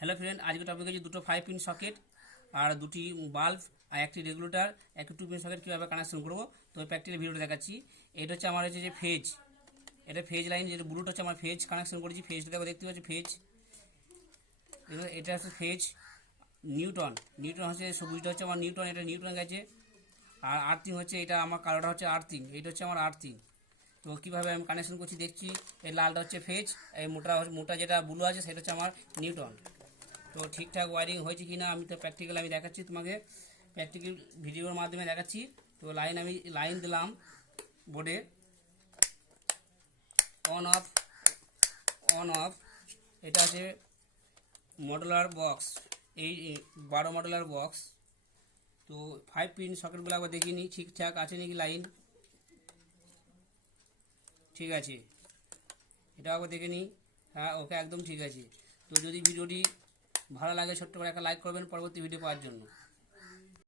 Hello friend, আজকে topic হচ্ছে দুটো 5 পিন সকেট আর দুটি বাল্ব আর একটি রেগুলেটর একটি 2 পিন সকেট কীভাবে কানেকশন করবো। তো প্র্যাকটিক্যাল ভিডিওটা দেখাচ্ছি। এটা হচ্ছে আমার হচ্ছে যে ফেজ, এটা ফেজ লাইন, যেটা ব্লুটা হচ্ছে আমার ফেজ কানেকশন করেছি। ফেজটা দেখতে পাচ্ছি ফেজ, এটা হচ্ছে ফেজ। নিউটন নিউটন হচ্ছে সবুজটা হচ্ছে আমার নিউটন, এটা নিউটন গেছে। আর আর্থিং হচ্ছে এটা আমার কালোটা হচ্ছে আর্থিং, এটা হচ্ছে আমার আর্থিং। তো কীভাবে আমি কানেকশন করছি দেখছি। এই লালটা হচ্ছে ফেজ, এই মোটা যেটা ব্লু আছে সেটা হচ্ছে আমার নিউটন। তো ঠিকঠাক ওয়ারিং হয়েছে কি না আমি তো প্র্যাকটিক্যাল আমি দেখাচ্ছি তোমাকে, প্র্যাকটিক্যাল ভিডিওর মাধ্যমে দেখাচ্ছি। তো আমি লাইন দিলাম বোর্ডে, অন অফ অন অফ। এটা আছে মডুলার বক্স, এই 12 মডুলার বক্স। তো 5 পিন সকেটগুলো আবার দেখিয়ে নিই ঠিকঠাক আছে নাকি লাইন। ঠিক আছে, এটা আবার দেখে নিই। হ্যাঁ, ওকে, একদম ঠিক আছে। তো যদি ভিডিওটি ভালো লাগে ছোট্ট করে একটা লাইক করবেন পরবর্তী ভিডিও পাওয়ার জন্য।